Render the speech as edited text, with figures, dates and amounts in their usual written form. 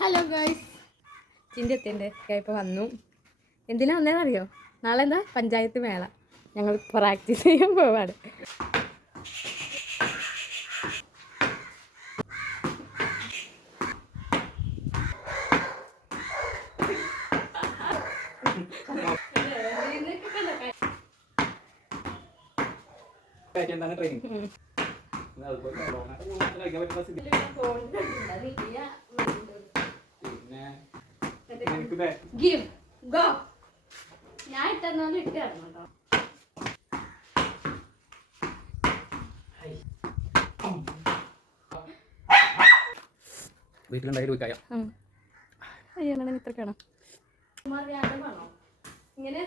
Hello guys, ചിൻ്റെ എത്തിൻ്റെ ഇപ്പോൾ വന്നു. എന്തിനാ വന്നേന്നറിയോ? നാളെ എന്താ പഞ്ചായത്ത് മേള, ഞങ്ങൾ പ്രാക്ടീസ് ചെയ്യാൻ പോവാണ്. ഞാൻ ഇട്ടെന്നാലും ഇട്ട് തരണം കേട്ടോ. വീട്ടിലുണ്ടായി അയ്യോ ഇത്രക്കാണോ ഇങ്ങനെ